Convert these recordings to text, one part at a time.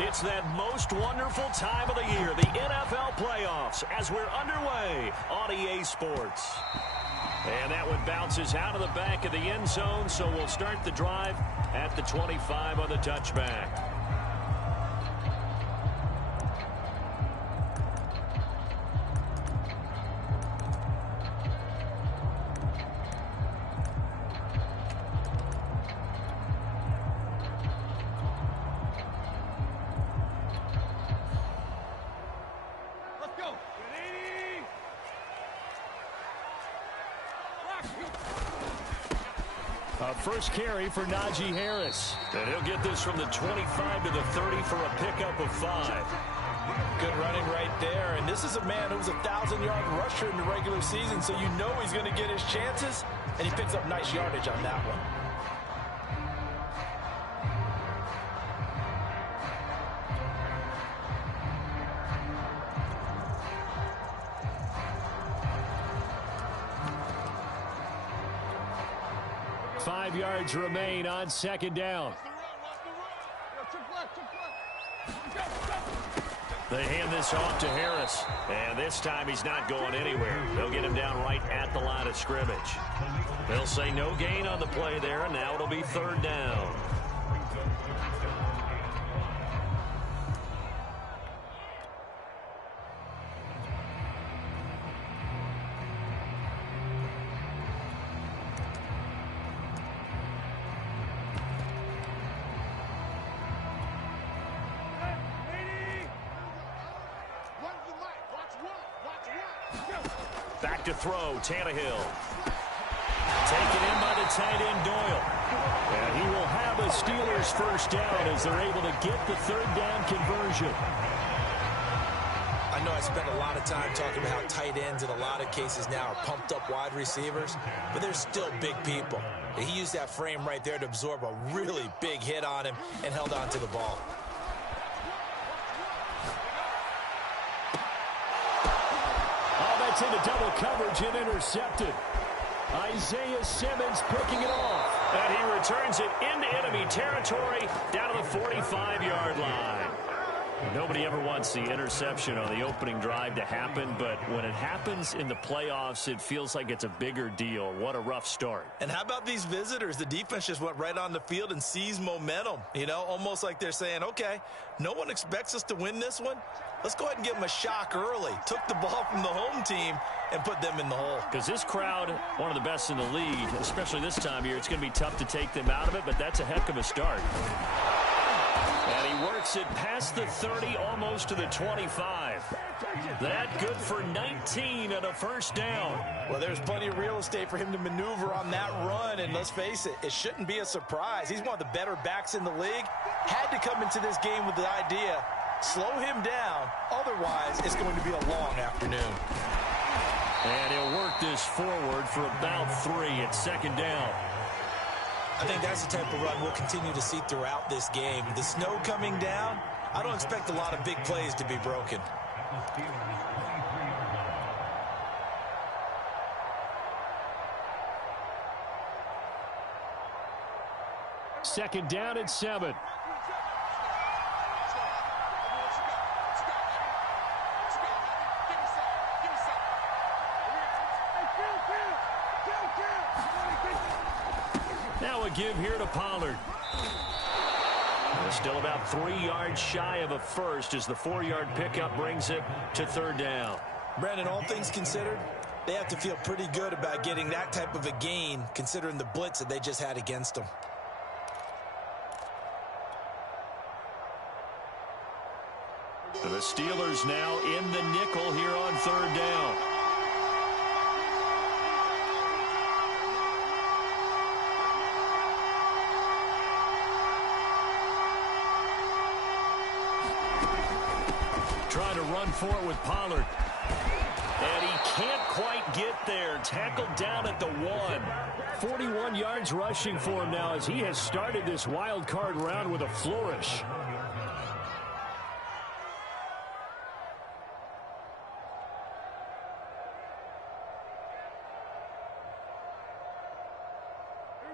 It's that most wonderful time of the year, the NFL playoffs, as we're underway on EA Sports. And that one bounces out of the back of the end zone, so we'll start the drive at the 25 on the touchback. First carry for Najee Harris. And he'll get this from the 25 to the 30 for a pickup of 5. Good running right there. And this is a man who's a 1,000-yard rusher in the regular season, so you know he's going to get his chances. And he picks up nice yardage on that one. Yards remain on second down. They hand this off to Harris, and this time he's not going anywhere. They'll get him down right at the line of scrimmage. They'll say no gain on the play there, and now it'll be third down. Back to throw, Tannehill. Taken in by the tight end, Doyle. And he will have a Steelers first down as they're able to get the third down conversion. I know I spent a lot of time talking about how tight ends in a lot of cases now are pumped up wide receivers, but they're still big people. He used that frame right there to absorb a really big hit on him and held on to the ball. Into double coverage and intercepted. Isaiah Simmons picking it off. And he returns it into enemy territory down to the 45-yard line. Nobody ever wants the interception on the opening drive to happen, but when it happens in the playoffs, it feels like it's a bigger deal. What a rough start. And how about these visitors? The defense just went right on the field and seized momentum. You know, almost like they're saying, okay, no one expects us to win this one. Let's go ahead and give them a shock early. Took the ball from the home team and put them in the hole. Because this crowd, one of the best in the league, especially this time of year, it's going to be tough to take them out of it, but that's a heck of a start. And he works it past the 30, almost to the 25. That good for 19 and a first down. Well, there's plenty of real estate for him to maneuver on that run, and let's face it, it shouldn't be a surprise. He's one of the better backs in the league. Had to come into this game with the idea, slow him down, otherwise it's going to be a long afternoon. And he'll work this forward for about 3 at second down. I think that's the type of run we'll continue to see throughout this game. The snow coming down, I don't expect a lot of big plays to be broken. Second down and 7. Now a give here to Pollard. Still about 3 yards shy of a first as the 4-yard pickup brings it to third down. Brandon, all things considered, they have to feel pretty good about getting that type of a gain considering the blitz that they just had against them. And the Steelers now in the nickel here on third down. Trying to run for it with Pollard. And he can't quite get there. Tackled down at the 1. 41 yards rushing for him now as he has started this wild card round with a flourish.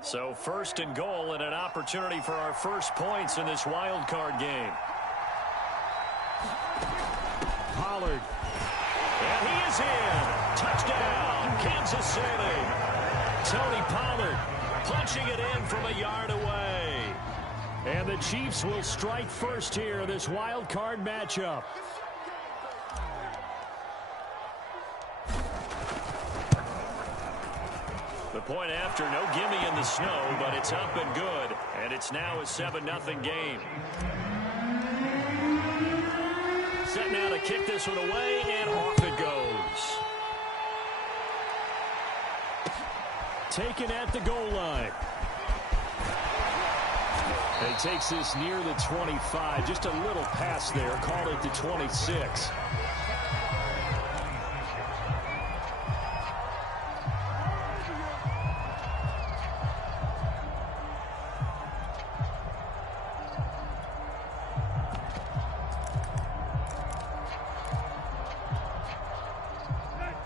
So first and goal and an opportunity for our first points in this wild card game. Pollard. And he is in. Touchdown, Kansas City. Tony Pollard punching it in from a yard away. And the Chiefs will strike first here in this wild card matchup. The point after, no gimme in the snow, but it's up and good. And it's now a 7-0 game. Set now to kick this one away, and off it goes. Taken at the goal line. He takes this near the 25. Just a little pass there. Call it the 26.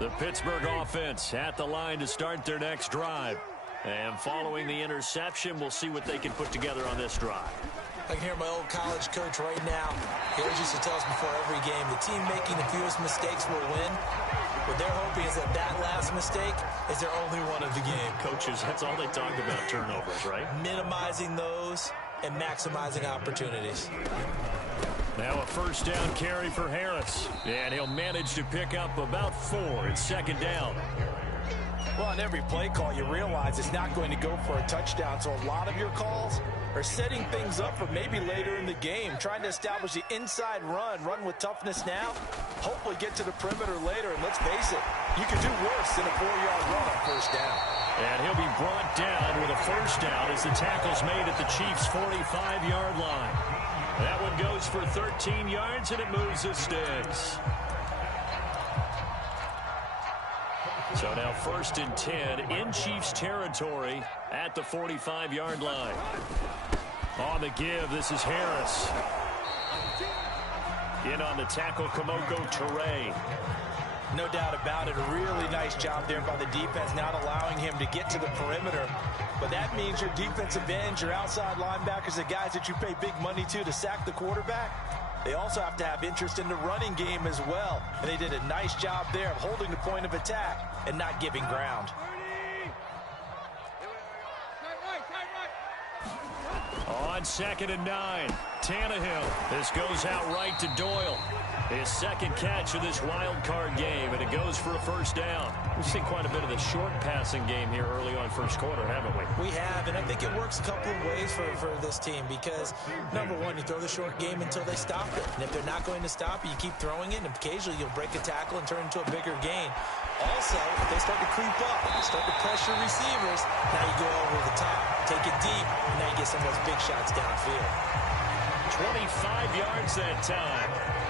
The Pittsburgh offense at the line to start their next drive. And following the interception, we'll see what they can put together on this drive. I can hear my old college coach right now. He always used to tell us before every game, the team making the fewest mistakes will win. What they're hoping is that that last mistake is their only one of the game. Coaches, that's all they talk about, turnovers, right? Minimizing those and maximizing opportunities. Now a first down carry for Harris. And he'll manage to pick up about 4. It's second down. Well, on every play call, you realize it's not going to go for a touchdown. So a lot of your calls are setting things up for maybe later in the game, trying to establish the inside run with toughness now, hopefully get to the perimeter later. And let's face it, you could do worse than a 4-yard run on first down. And he'll be brought down with a first down as the tackle's made at the Chiefs' 45-yard line. That one goes for 13 yards, and it moves the sticks. So now 1st and 10 in Chiefs territory at the 45-yard line. On the give, this is Harris. In on the tackle, Kamoko Toure. No doubt about it. A really nice job there by the defense, not allowing him to get to the perimeter. But that means your defensive ends, your outside linebackers, the guys that you pay big money to sack the quarterback, they also have to have interest in the running game as well. And they did a nice job there of holding the point of attack and not giving ground. On 2nd and 9, Tannehill. This goes out right to Doyle. His second catch of this wild card game, and it goes for a first down. We've seen quite a bit of the short passing game here early on first quarter, haven't we? We have, and I think it works a couple of ways for this team because, number one, you throw the short game until they stop it. And if they're not going to stop it, you keep throwing it, and occasionally you'll break a tackle and turn into a bigger gain. Also, if they start to creep up, start to pressure receivers, now you go over the top, take it deep, and now you get some of those big shots downfield. 25 yards that time.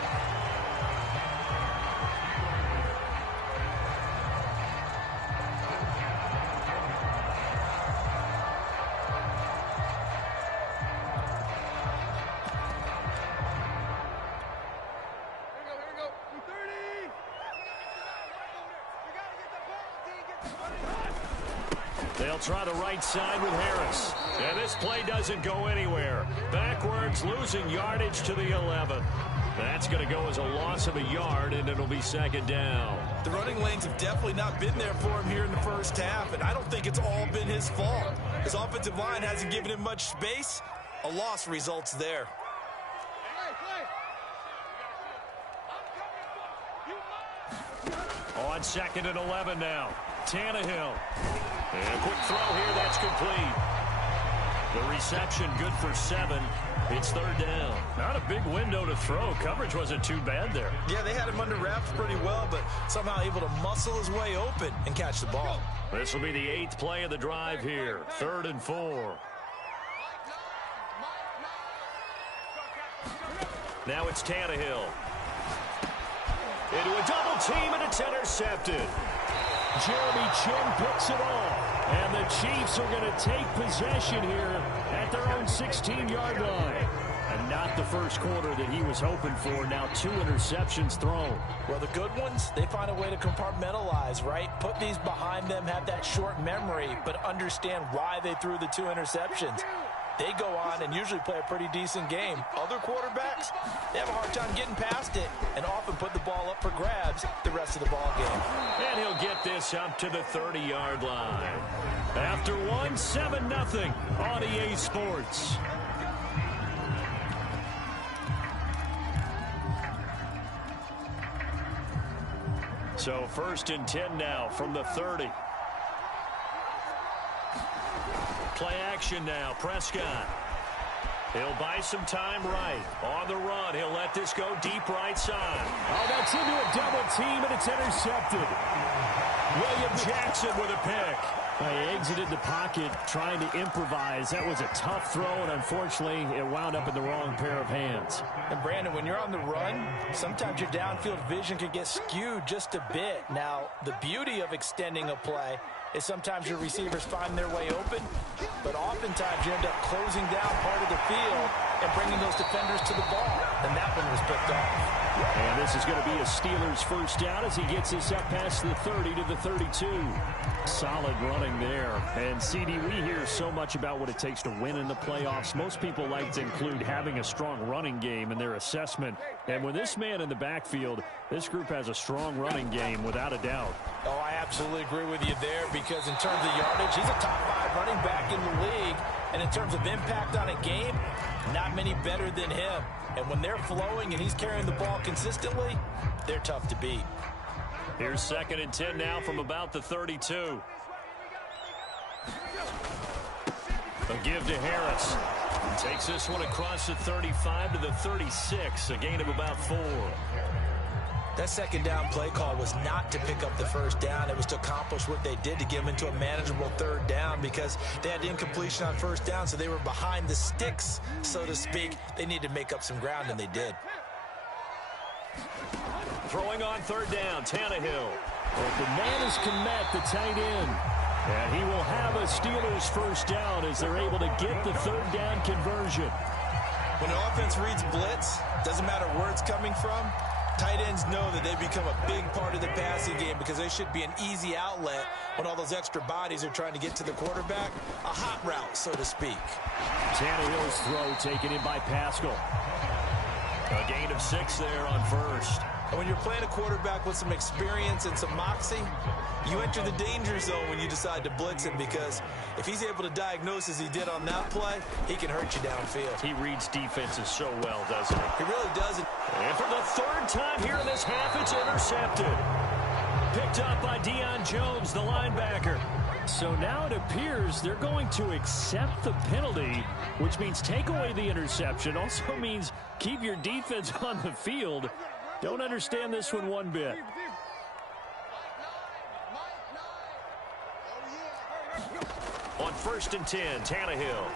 They'll try the right side with Harris. And this play doesn't go anywhere. Backwards, losing yardage to the 11. That's going to go as a loss of a yard, and it'll be second down. The running lanes have definitely not been there for him here in the first half, and I don't think it's all been his fault. His offensive line hasn't given him much space. A loss results there. On 2nd and 11 now. Tannehill. And a quick throw here, that's complete. The reception good for 7. It's third down. Not a big window to throw. Coverage wasn't too bad there. Yeah, they had him under wraps pretty well, but somehow able to muscle his way open and catch the ball. This will be the 8th play of the drive here. 3rd and 4. Now it's Tannehill. Into a double team, and it's intercepted. Jeremy Chin picks it off, and the Chiefs are going to take possession here at their own 16-yard line. And not the first quarter that he was hoping for. Now 2 interceptions thrown. Well, the good ones, they find a way to compartmentalize, right? Put these behind them, have that short memory, but understand why they threw the 2 interceptions. they go on and usually play a pretty decent game. Other quarterbacks, they have a hard time getting past it and often put the ball up for grabs the rest of the ball game. And he'll get this up to the 30-yard line. After one, 7-0 on EA Sports. So 1st and 10 now from the 30. Play action now, Prescott. He'll buy some time right. On the run, he'll let this go deep right side. Oh, that's into a double team, and it's intercepted. William Jackson with a pick. He exited the pocket trying to improvise. That was a tough throw, and unfortunately, it wound up in the wrong pair of hands. And, Brandon, when you're on the run, sometimes your downfield vision can get skewed just a bit. Now, the beauty of extending a play is sometimes your receivers find their way open, but oftentimes you end up closing down part of the field and bringing those defenders to the ball. And that one was picked off. And this is going to be a Steelers first down as he gets this up past the 30 to the 32. Solid running there. And, CD, we hear so much about what it takes to win in the playoffs. Most people like to include having a strong running game in their assessment. And with this man in the backfield, this group has a strong running game without a doubt. Oh, I absolutely agree with you there because in terms of yardage, he's a top 5 running back in the league. And in terms of impact on a game, not many better than him. And when they're flowing and he's carrying the ball consistently, they're tough to beat. Here's 2nd and 10 now from about the 32. A give to Harris. Takes this one across the 35 to the 36, a gain of about 4. That second down play call was not to pick up the first down. It was to accomplish what they did to get them into a manageable 3rd down because they had incompletion on 1st down, so they were behind the sticks, so to speak. They needed to make up some ground, and they did. Throwing on 3rd down, Tannehill. The man is Kmet, the tight end. And he will have a Steelers first down as they're able to get the 3rd down conversion. When the offense reads blitz, doesn't matter where it's coming from, tight ends know that they become a big part of the passing game because they should be an easy outlet when all those extra bodies are trying to get to the quarterback. A hot route, so to speak. Tannehill's throw taken in by Pascal. A gain of 6 there on 1st. And when you're playing a quarterback with some experience and some moxie, you enter the danger zone when you decide to blitz him because if he's able to diagnose as he did on that play, he can hurt you downfield. He reads defenses so well, doesn't he? He really does. And for the 3rd time here in this half, it's intercepted. Picked up by Deion Jones, the linebacker. So now it appears they're going to accept the penalty, which means take away the interception. Also means keep your defense on the field. Don't understand this one bit. On 1st and 10, Tannehill.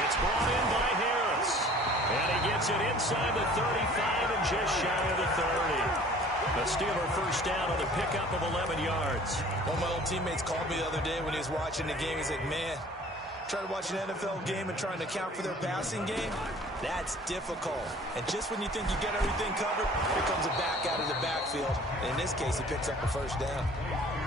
It's brought in by Harris. And he gets it inside the 35 and just shy of the 30. A Steeler first down on the pickup of 11 yards. One of my old teammates called me the other day when he was watching the game. He's like, man, trying to watch an NFL game and trying to account for their passing game, that's difficult. And just when you think you get everything covered, here comes a back out of the backfield. And in this case, he picks up a first down.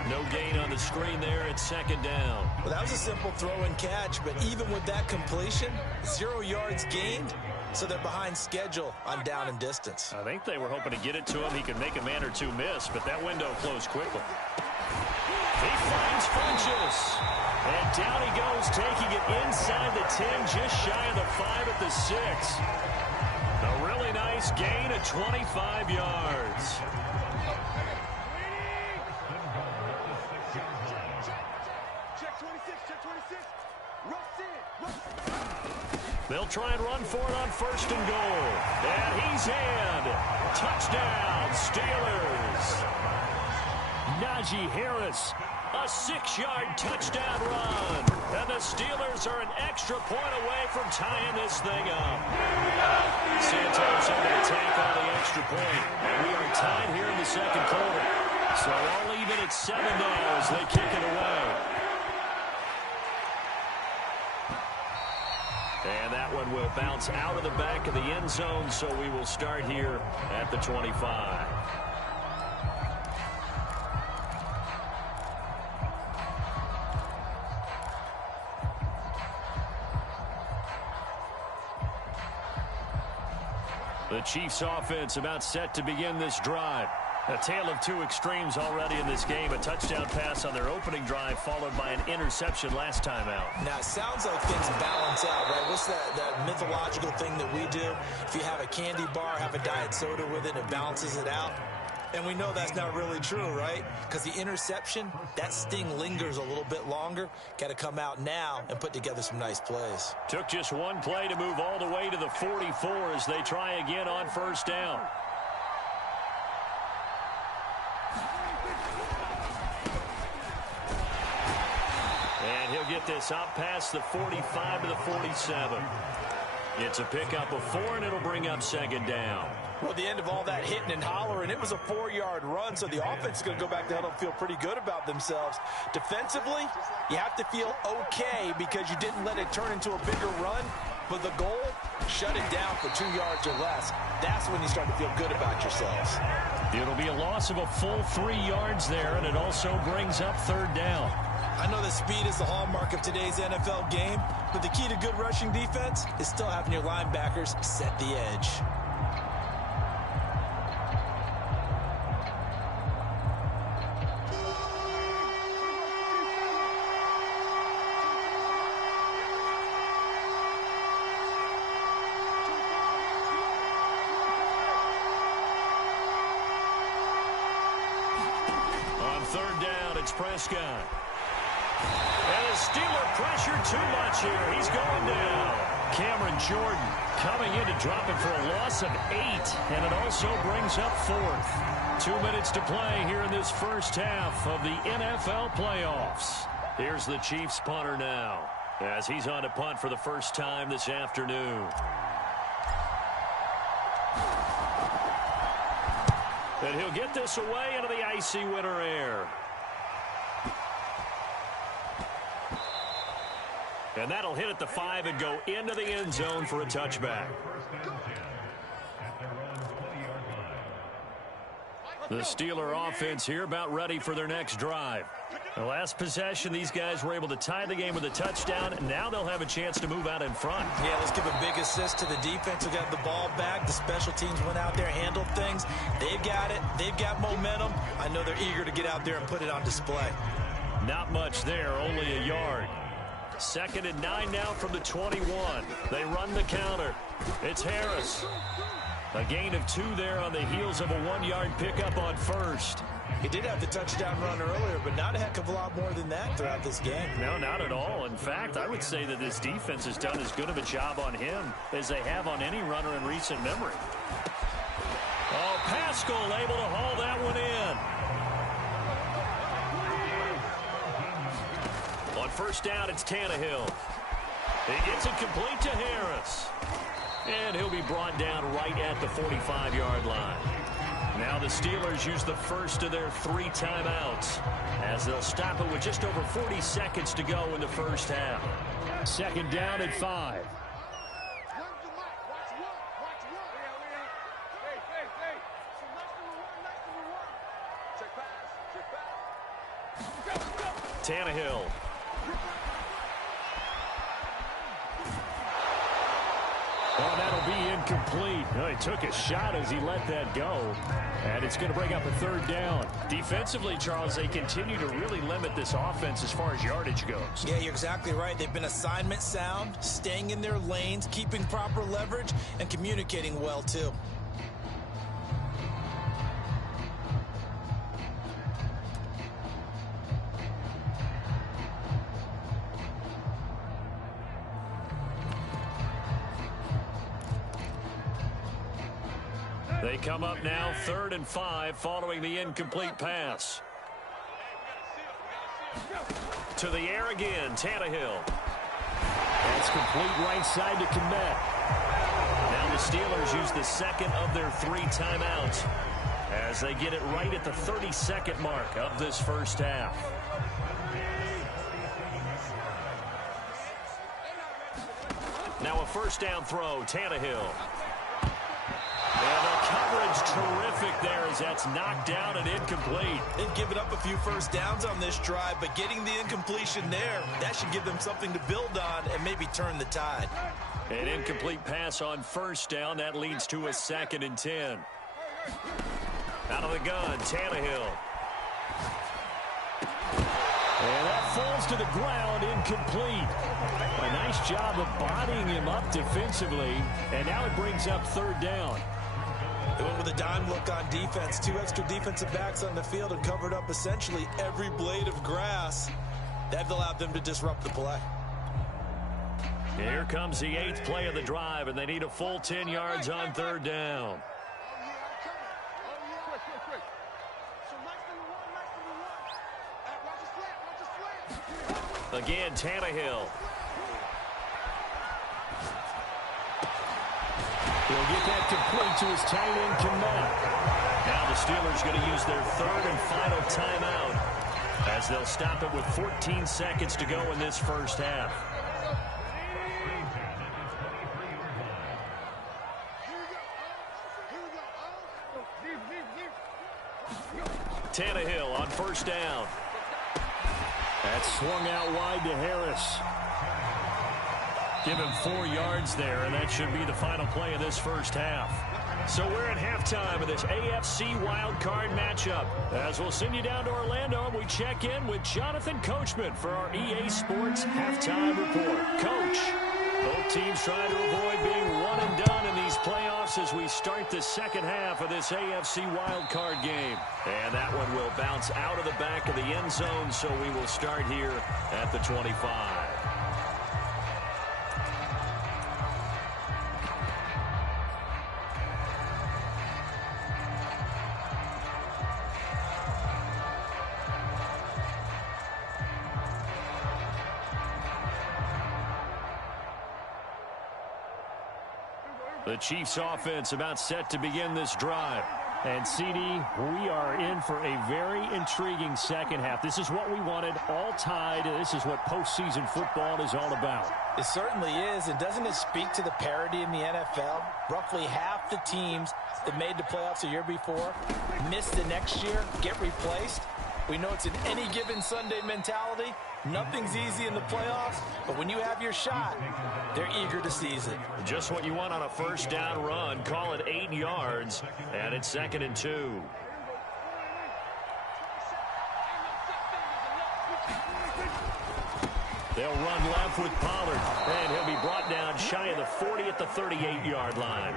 No gain on the screen there at 2nd down. Well, that was a simple throw and catch, but even with that completion, 0 yards gained, so they're behind schedule on down and distance. I think they were hoping to get it to him. He could make a man or two miss, but that window closed quickly. He finds Funchess. And down he goes, taking it inside the 10, just shy of the 5 at the 6. A really nice gain of 25 yards. They'll try and run for it on 1st and goal. And he's in. Touchdown, Steelers. Najee Harris. A 6-yard touchdown run. And the Steelers are an extra point away from tying this thing up. Santos able to take on the extra point. And we are tied here in the 2nd quarter. So all even at 7 now as they kick it away. And that one will bounce out of the back of the end zone, so we will start here at the 25. The Chiefs offense about set to begin this drive. A tale of two extremes already in this game. A touchdown pass on their opening drive followed by an interception last time out. Now, it sounds like things balance out, right? What's that mythological thing that we do? If you have a candy bar, have a diet soda with it, it balances it out. And we know that's not really true, right? Because the interception, that sting lingers a little bit longer. Got to come out now and put together some nice plays. Took just one play to move all the way to the 44 as they try again on first down. And he'll get this up past the 45 to the 47. It's a pickup of 4, and it'll bring up second down. Well, the end of all that hitting and hollering, it was a 4-yard run, so the offense is going to go back to huddle and feel pretty good about themselves. Defensively, you have to feel okay because you didn't let it turn into a bigger run, but the goal, shut it down for 2 yards or less. That's when you start to feel good about yourselves. It'll be a loss of a full 3 yards there, and it also brings up third down. I know that speed is the hallmark of today's NFL game, but the key to good rushing defense is still having your linebackers set the edge. On third down, it's Prescott. And the Steeler pressure too much here. He's going down. Cameron Jordan coming in to drop him for a loss of 8. And it also brings up 4th. 2 minutes to play here in this first half of the NFL playoffs. Here's the Chiefs punter now as he's on to punt for the first time this afternoon. And he'll get this away into the icy winter air. And that'll hit at the 5 and go into the end zone for a touchback. The Steeler offense here about ready for their next drive. The last possession, these guys were able to tie the game with a touchdown. Now they'll have a chance to move out in front. Yeah, let's give a big assist to the defense who got the ball back. The special teams went out there, handled things. They've got it. They've got momentum. I know they're eager to get out there and put it on display. Not much there, only a yard. 2nd and 9 now from the 21. They run the counter. It's Harris. A gain of 2 there on the heels of a 1-yard pickup on first. He did have the touchdown run earlier, but not a heck of a lot more than that throughout this game. No, not at all. In fact, I would say that this defense has done as good of a job on him as they have on any runner in recent memory. Oh, Pascal able to haul that one in. On first down, it's Tannehill. He gets it complete to Harris. And he'll be brought down right at the 45-yard line. Now the Steelers use the first of their 3 timeouts as they'll stop it with just over 40 seconds to go in the first half. 2nd down at 5. Tannehill. Oh, that'll be incomplete. Well, he took a shot as he let that go. And it's going to bring up a 3rd down. Defensively, Charles, they continue to really limit this offense as far as yardage goes. Yeah, you're exactly right. They've been assignment sound, staying in their lanes, keeping proper leverage, and communicating well, too. They come up now 3rd and 5 following the incomplete pass. To the air again, Tannehill. That's complete right side to Kmet. Now the Steelers use the 2nd of their 3 timeouts as they get it right at the 32nd mark of this first half. Now a first down throw, Tannehill. And they'll cut coverage terrific there as that's knocked down and incomplete. They've given up a few first downs on this drive, but getting the incompletion there, that should give them something to build on and maybe turn the tide. An incomplete pass on first down. That leads to a 2nd and 10. Out of the gun, Tannehill. And that falls to the ground, incomplete. A nice job of bodying him up defensively, and now it brings up 3rd down. They went with a dime look on defense. 2 extra defensive backs on the field and covered up essentially every blade of grass. That allowed them to disrupt the play. Here comes the 8th play of the drive, and they need a full 10 yards on 3rd down. Again, Tannehill. He'll get that complete to his tight end, Kmet. Now the Steelers going to use their 3rd and final timeout as they'll stop it with 14 seconds to go in this first half. Tannehill on first down. That's swung out wide to Harris. Give him 4 yards there, and that should be the final play of this first half. So we're at halftime of this AFC wildcard matchup. As we'll send you down to Orlando, and we check in with Jonathan Coachman for our EA Sports Halftime Report. Coach, both teams trying to avoid being one and done in these playoffs as we start the second half of this AFC wildcard game. And that one will bounce out of the back of the end zone, so we will start here at the 25. The Chiefs offense about set to begin this drive. And, CD, we are in for a very intriguing second half. This is what we wanted, all tied. This is what postseason football is all about. It certainly is, and doesn't it speak to the parity in the NFL? Roughly half the teams that made the playoffs a year before miss the next year, get replaced. We know it's an any given Sunday mentality. Nothing's easy in the playoffs, but when you have your shot, they're eager to seize it. Just what you want on a first down run. Call it 8 yards, and it's 2nd and 2. They'll run left with Pollard, and he'll be brought down shy of the 40 at the 38-yard line.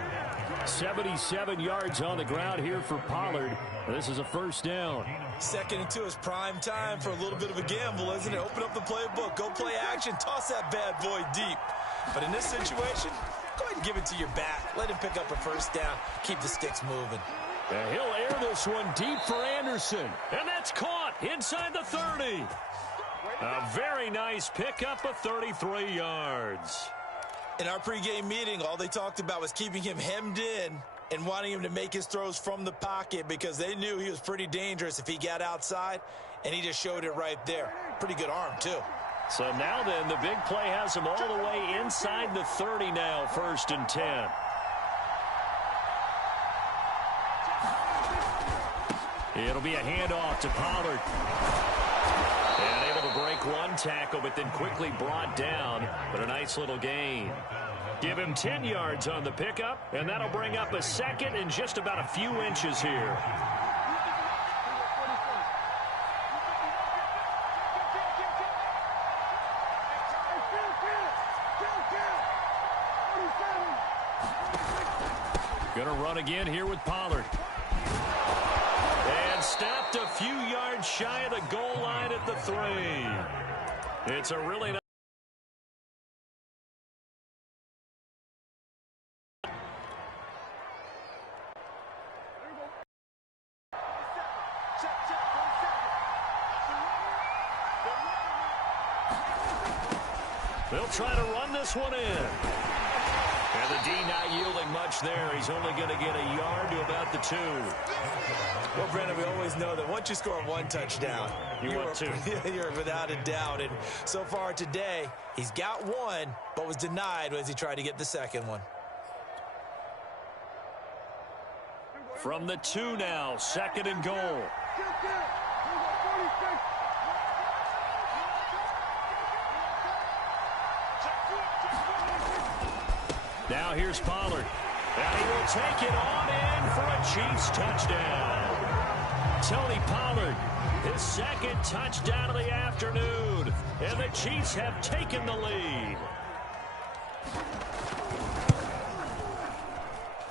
77 yards on the ground here for Pollard. This is a first down. 2nd and 2 is prime time for a little bit of a gamble, isn't it? Open up the playbook, go play action, toss that bad boy deep. But in this situation, go ahead and give it to your back. Let him pick up a first down. Keep the sticks moving. And he'll air this one deep for Anderson. And that's caught inside the 30. A very nice pickup of 33 yards. In our pregame meeting, all they talked about was keeping him hemmed in and wanting him to make his throws from the pocket because they knew he was pretty dangerous if he got outside, and he just showed it right there. Pretty good arm, too. So now then, the big play has him all the way inside the 30 now, 1st and 10. It'll be a handoff to Pollard. And able to break one tackle, but then quickly brought down. But a nice little gain. Give him 10 yards on the pickup, and that'll bring up a 2nd and just about a few inches here. Gonna run again here with Pollard. And stopped a few yards shy of the goal line at the 3. It's a really nice. They'll try to run this one in. And the D not yielding much there. He's only going to get a yard to about the 2. Well, Brandon, we always know that once you score one touchdown, you're 2. You're without a doubt. And so far today, he's got one, but was denied as he tried to get the second one. From the 2 now, 2nd and goal. Now here's Pollard. And he will take it on in for a Chiefs touchdown. Tony Pollard, his 2nd touchdown of the afternoon. And the Chiefs have taken the lead.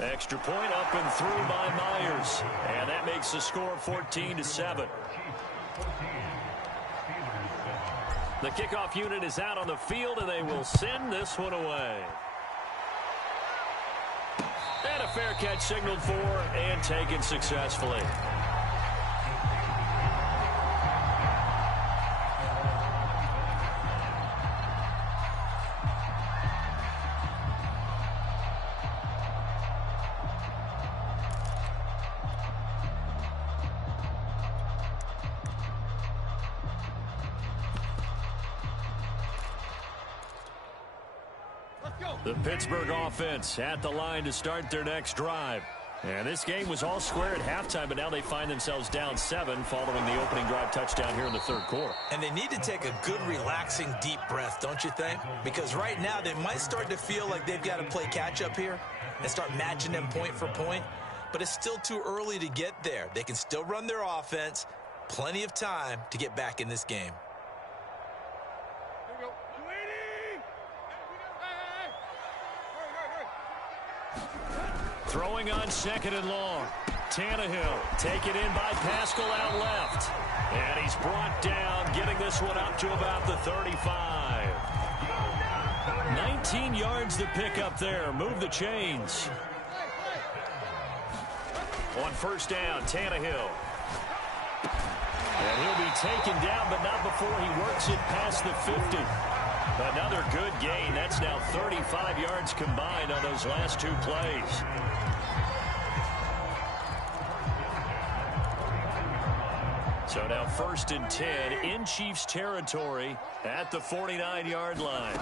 Extra point up and through by Myers. And that makes the score 14-7. The kickoff unit is out on the field, and they will send this one away. And a fair catch signaled for and taken successfully. The Pittsburgh offense at the line to start their next drive. And this game was all square at halftime, but now they find themselves down 7 following the opening drive touchdown here in the 3rd quarter. And they need to take a good, relaxing, deep breath, don't you think? Because right now they might start to feel like they've got to play catch-up here and start matching them point for point. But it's still too early to get there. They can still run their offense. Plenty of time to get back in this game. Throwing on 2nd and long. Tannehill taken in by Pascal out left. And he's brought down, getting this one up to about the 35. 19 yards to pick up there. Move the chains. On 1st down, Tannehill. And he'll be taken down, but not before he works it past the 50. Another good gain. That's now 35 yards combined on those last 2 plays. So now 1st and 10 in Chiefs territory at the 49-yard line.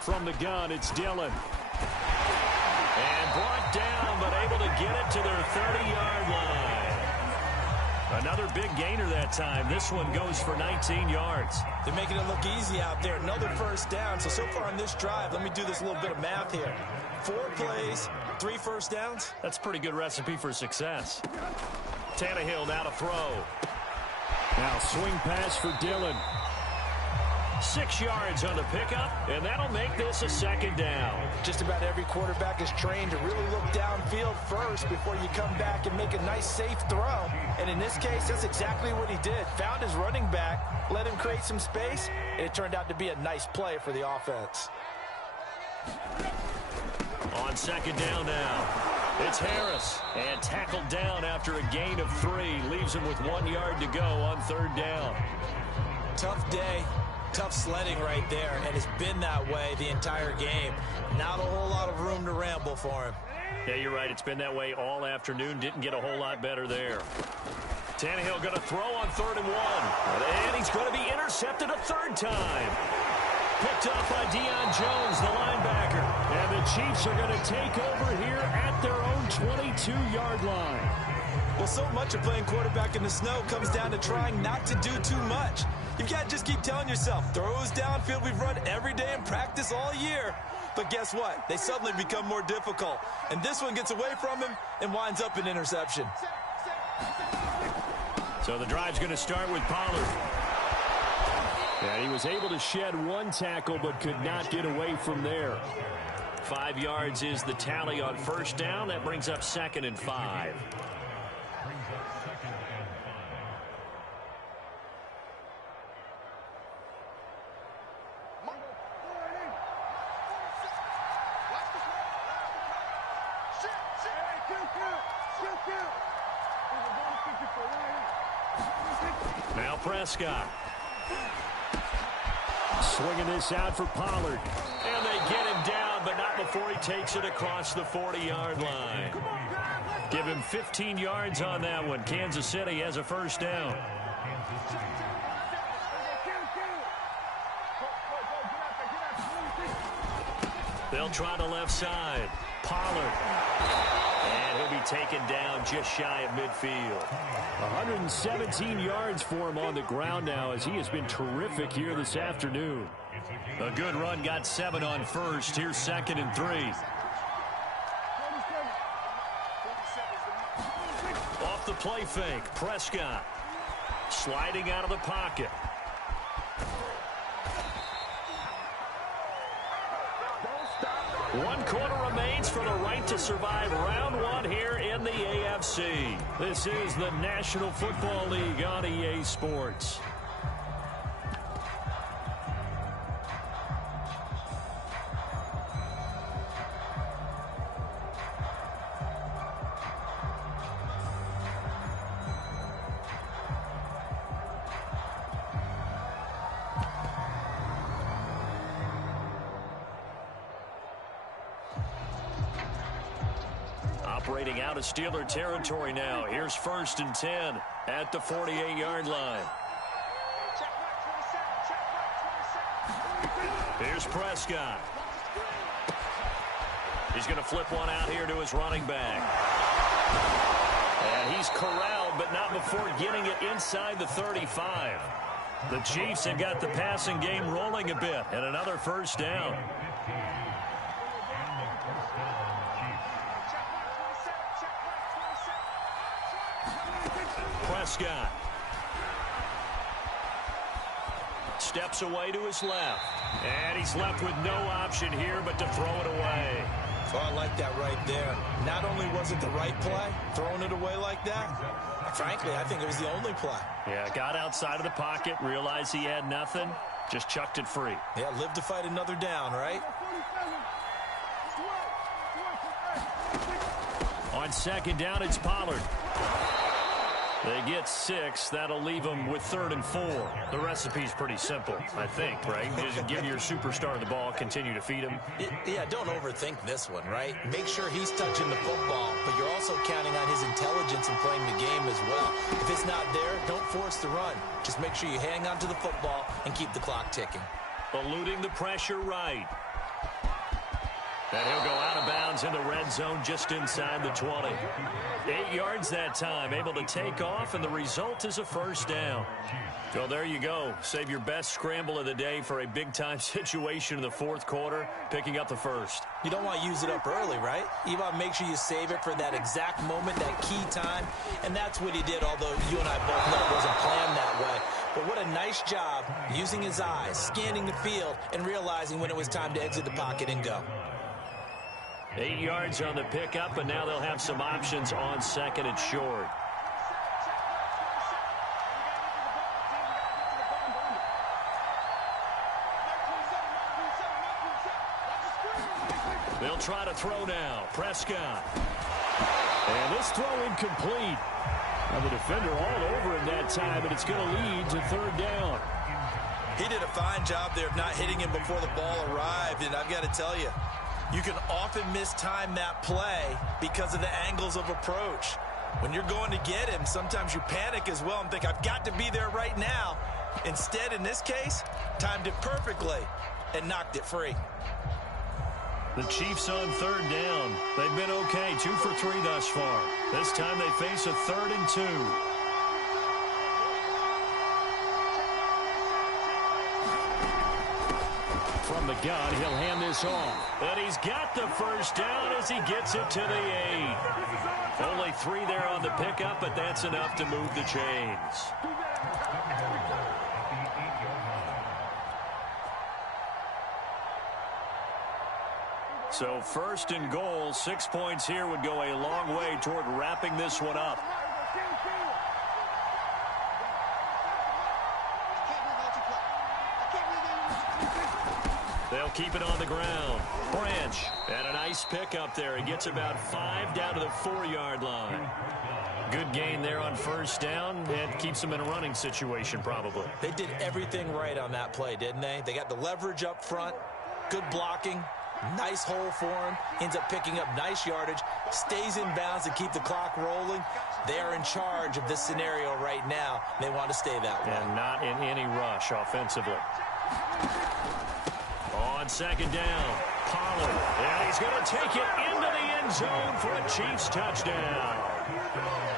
From the gun, it's Dillon. And brought down, but able to get it to their 30-yard line. Another big gainer that time. This one goes for 19 yards. They're making it look easy out there. Another 1st down. So far on this drive, let me do this little bit of math here. 4 plays, 3 1st downs. That's a pretty good recipe for success. Tannehill now to throw. Now swing pass for Dillon. 6 yards on the pickup, and that'll make this a 2nd down. Just about every quarterback is trained to really look downfield first before you come back and make a nice, safe throw. And in this case, that's exactly what he did. Found his running back, let him create some space, and it turned out to be a nice play for the offense. On 2nd down now, it's Harris. And tackled down after a gain of 3. Leaves him with 1 yard to go on 3rd down. Tough day. Tough sledding right there, and it's been that way the entire game. Not a whole lot of room to ramble for him. Yeah, you're right. It's been that way all afternoon. Didn't get a whole lot better there. Tannehill going to throw on 3rd and 1. And he's going to be intercepted a 3rd time. Picked up by Deion Jones, the linebacker. And the Chiefs are going to take over here at their own 22-yard line. Well, so much of playing quarterback in the snow comes down to trying not to do too much. You've got to just keep telling yourself, throws downfield we've run every day in practice all year. But guess what? They suddenly become more difficult. And this one gets away from him and winds up an interception. So the drive's going to start with Pollard. And he was able to shed 1 tackle but could not get away from there. 5 yards is the tally on 1st down. That brings up 2nd and 5. Now Prescott. Swinging this out for Pollard. And they get him down, but not before he takes it across the 40-yard line. Give him 15 yards on that one. Kansas City has a 1st down. They'll try the left side. Pollard. And he'll be taken down just shy of midfield. 117 yards for him on the ground now as he has been terrific here this afternoon. A good run, got 7 on first. Here's 2nd and 3. Off the play fake, Prescott. Sliding out of the pocket. One quarter remains for the right to survive round 1 here in the AFC. This is the National Football League on EA Sports. Operating out of Steeler territory now. Here's 1st and 10 at the 48-yard line. Here's Prescott. He's going to flip one out here to his running back. And he's corralled, but not before getting it inside the 35. The Chiefs have got the passing game rolling a bit, and another 1st down. Prescott steps away to his left, and he's left with no option here but to throw it away. Oh, I like that right there. Not only was it the right play, throwing it away like that, frankly, I think it was the only play. Yeah, got outside of the pocket, realized he had nothing, just chucked it free. Yeah, live to fight another down, right? On 2nd down, it's Pollard. They get 6. That'll leave them with 3rd and 4. The recipe's pretty simple, I think, right? Just give your superstar the ball, continue to feed him. Yeah, don't overthink this one, right? Make sure he's touching the football, but you're also counting on his intelligence in playing the game as well. If it's not there, don't force the run. Just make sure you hang on to the football and keep the clock ticking. Eluding the pressure right. And he'll go out of bounds in the red zone just inside the 20. 8 yards that time, able to take off, and the result is a 1st down. So there you go. Save your best scramble of the day for a big-time situation in the 4th quarter, picking up the 1st. You don't want to use it up early, right? You want to make sure you save it for that exact moment, that key time, and that's what he did, although you and I both know it wasn't planned that way. But what a nice job using his eyes, scanning the field, and realizing when it was time to exit the pocket and go. 8 yards on the pickup, and now they'll have some options on 2nd and short. They'll try to throw now. Prescott. And this throw incomplete. Now the defender all over him that time, and it's going to lead to 3rd down. He did a fine job there of not hitting him before the ball arrived, and I've got to tell you, you can often mistime that play because of the angles of approach. When you're going to get him, sometimes you panic as well and think, I've got to be there right now. Instead, in this case, timed it perfectly and knocked it free. The Chiefs on 3rd down. They've been okay, 2 for 3 thus far. This time they face a 3rd and 2. From the gun, he'll hand this off. And he's got the 1st down as he gets it to the 8. Only 3 there on the pickup, but that's enough to move the chains. So 1st and goal, 6 points here would go a long way toward wrapping this one up. They'll keep it on the ground. Branch, and a nice pick up there. He gets about 5 down to the 4-yard line. Good gain there on 1st down, and keeps them in a running situation probably. They did everything right on that play, didn't they? They got the leverage up front, good blocking, nice hole for him, ends up picking up nice yardage, stays in bounds to keep the clock rolling. They are in charge of this scenario right now. They want to stay that way. And not in any rush offensively. On 2nd down, Pollard. And he's going to take it into the end zone for a Chiefs touchdown.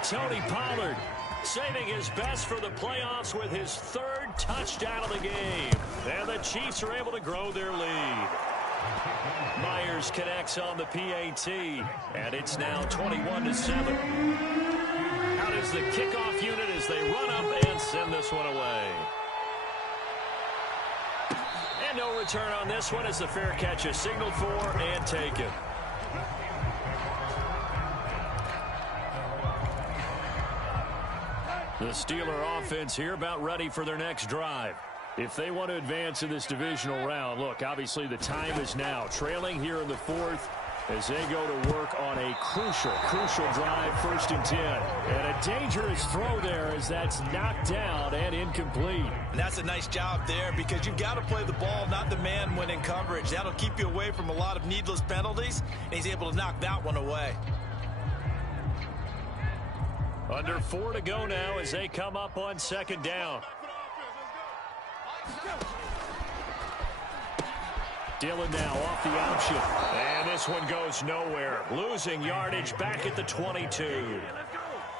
Tony Pollard saving his best for the playoffs with his third touchdown of the game. And the Chiefs are able to grow their lead. Myers connects on the PAT, and it's now 21-7. Out is the kickoff unit as they run up and send this one away. And no return on this one as the fair catch is signaled for and taken. The Steeler offense here about ready for their next drive. If they want to advance in this divisional round, look, obviously the time is now. Trailing here in the fourth as they go to work on a crucial drive, 1st and 10. And a dangerous throw there as that's knocked down and incomplete. And that's a nice job there because you've got to play the ball, not the man when in coverage. That'll keep you away from a lot of needless penalties, and he's able to knock that one away. Under 4 to go now as they come up on 2nd down. Dillon now off the option. And this one goes nowhere. Losing yardage back at the 22.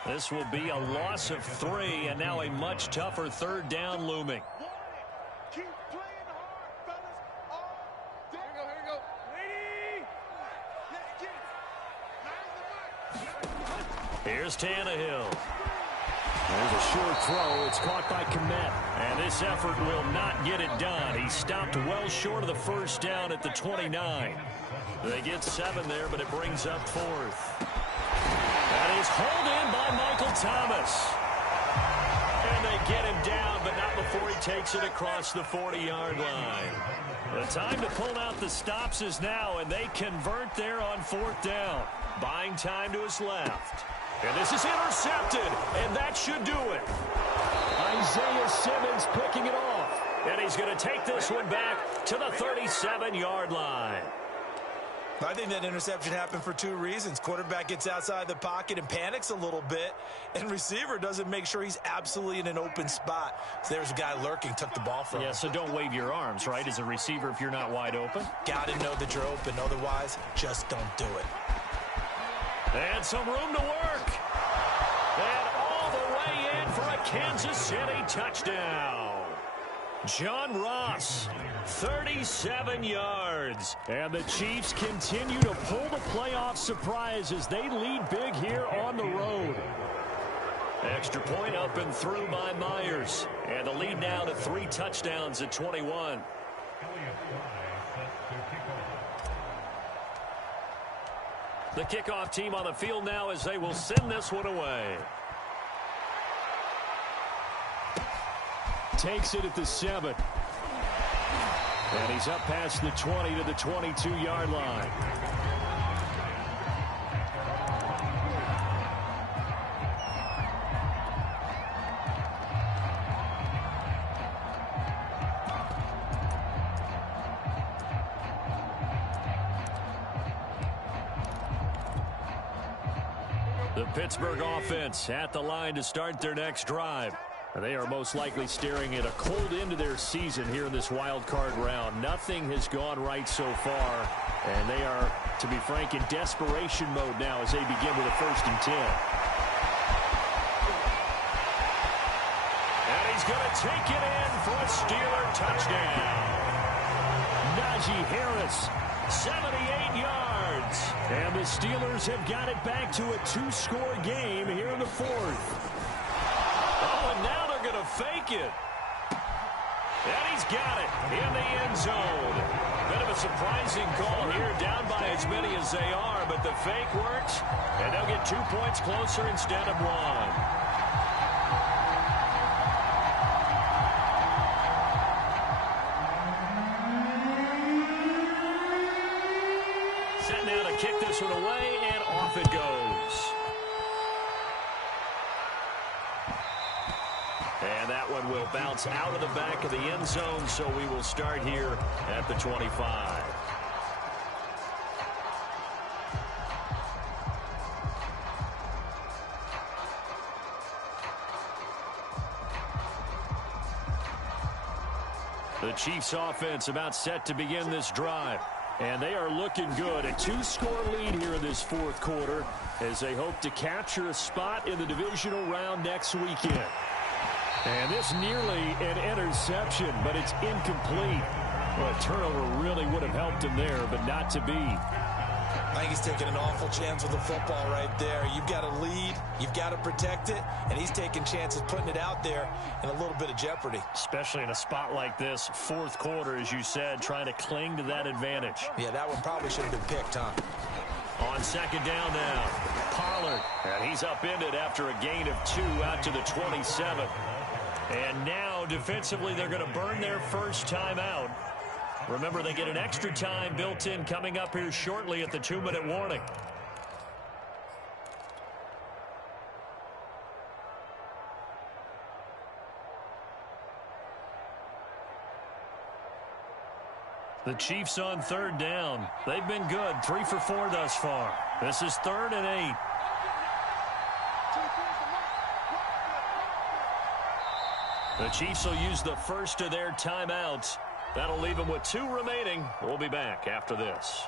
This will be a loss of 3, and now a much tougher 3rd down looming. Keep playing hard, fellas. Here we go. Lady. Here's Tannehill. There's a short throw. It's caught by Kmet. And this effort will not get it done. He stopped well short of the 1st down at the 29. They get 7 there, but it brings up 4th. That is hauled in by Michael Thomas. And they get him down, but not before he takes it across the 40-yard line. The time to pull out the stops is now, and they convert there on 4th down. Buying time to his left. And this is intercepted, and that should do it. Isaiah Simmons picking it off. And he's going to take this one back to the 37-yard line. I think that interception happened for 2 reasons. Quarterback gets outside the pocket and panics a little bit, and receiver doesn't make sure he's absolutely in an open spot. So there's a guy lurking, took the ball from him. Yeah, so don't wave your arms, right, as a receiver if you're not wide open. Got to know that you're open. Otherwise, just don't do it. And some room to work. And all the way in for a Kansas City touchdown. John Ross, 37 yards. And the Chiefs continue to pull the playoff surprise as they lead big here on the road. Extra point up and through by Myers. And the lead now to 3 touchdowns at 21. The kickoff team on the field now as they will send this one away. Takes it at the 7. And he's up past the 20 to the 22-yard line. The Pittsburgh offense at the line to start their next drive. They are most likely staring at a cold end to their season here in this wild card round. Nothing has gone right so far, and they are, to be frank, in desperation mode now as they begin with a 1st and 10. And he's going to take it in for a Steeler touchdown. Najee Harris, 78 yards. And the Steelers have got it back to a 2-score game here in the 4th. Oh, and now they're going to fake it. And he's got it in the end zone. Bit of a surprising call here, down by as many as they are, but the fake works, and they'll get 2 points closer instead of 1. Set now to kick this one away, and off it goes. And that one will bounce out of the back of the end zone, so we will start here at the 25. The Chiefs offense about set to begin this drive. And they are looking good. A 2-score lead here in this fourth quarter as they hope to capture a spot in the divisional round next weekend. And this nearly an interception, but it's incomplete. Well, a turnover really would have helped him there, but not to be. I think he's taking an awful chance with the football right there. You've got to lead, you've got to protect it, and he's taking chances putting it out there in a little bit of jeopardy. Especially in a spot like this, fourth quarter, as you said, trying to cling to that advantage. Yeah, that one probably should have been picked, huh? On second down now, Pollard. And he's upended after a gain of 2 out to the 27. And now, defensively, they're going to burn their first timeout. Remember, they get an extra time built in coming up here shortly at the 2-minute warning. The Chiefs on third down. They've been good, 3 for 4 thus far. This is 3rd and 8. The Chiefs will use the first of their timeouts. That'll leave them with 2 remaining. We'll be back after this.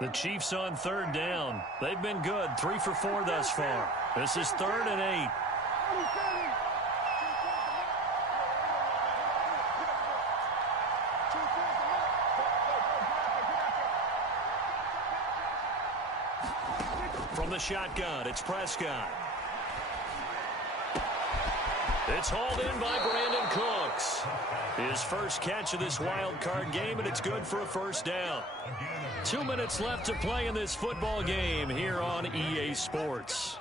The Chiefs on third down. They've been good, 3 for 4 thus far. This is 3rd and 8. From the shotgun, it's Prescott. It's hauled in by Brandon Cooks. His first catch of this wild card game, and it's good for a first down. 2 minutes left to play in this football game here on EA Sports.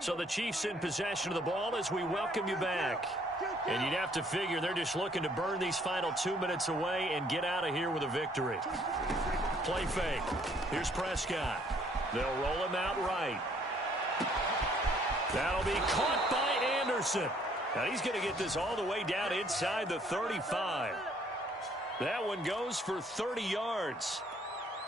So the Chiefs in possession of the ball as we welcome you back. And you'd have to figure they're just looking to burn these final 2 minutes away and get out of here with a victory. Play fake. Here's Prescott. They'll roll him out right. That'll be caught by Anderson. Now he's going to get this all the way down inside the 35. That one goes for 30 yards.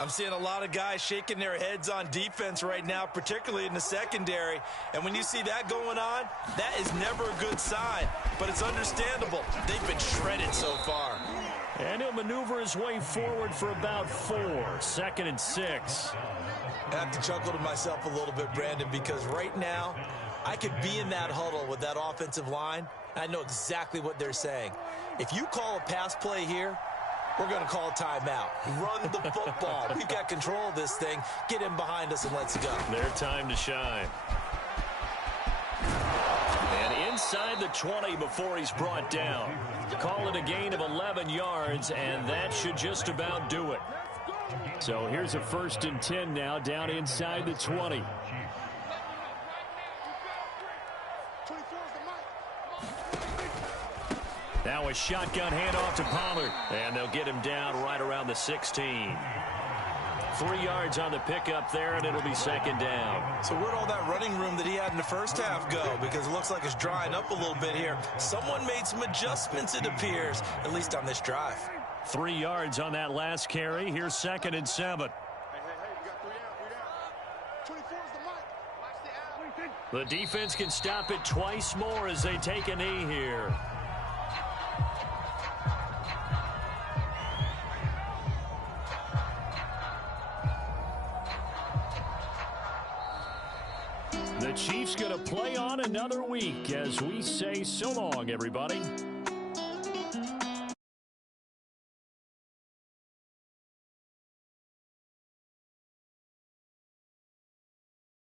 I'm seeing a lot of guys shaking their heads on defense right now, particularly in the secondary. And when you see that going on, that is never a good sign. But it's understandable. They've been shredded so far. And he'll maneuver his way forward for about 4. 2nd and 6. I have to chuckle to myself a little bit, Brandon, because right now I could be in that huddle with that offensive line. I know exactly what they're saying. If you call a pass play here, we're going to call a timeout. Run the football. We've got control of this thing. Get him behind us and let's go. Their time to shine. And inside the 20 before he's brought down. Call it a gain of 11 yards, and that should just about do it. So here's a 1st and 10 now down inside the 20. Now a shotgun handoff to Pollard, and they'll get him down right around the 16. 3 yards on the pickup there, and it'll be 2nd down. So where'd all that running room that he had in the first half go? Because it looks like it's drying up a little bit here. Someone made some adjustments, it appears, at least on this drive. 3 yards on that last carry. Here's 2nd and 7. You got 3 out. 24 is the mark. Watch the out. The defense can stop it twice more as they take a knee here. The Chiefs going to play on another week as we say so long, everybody.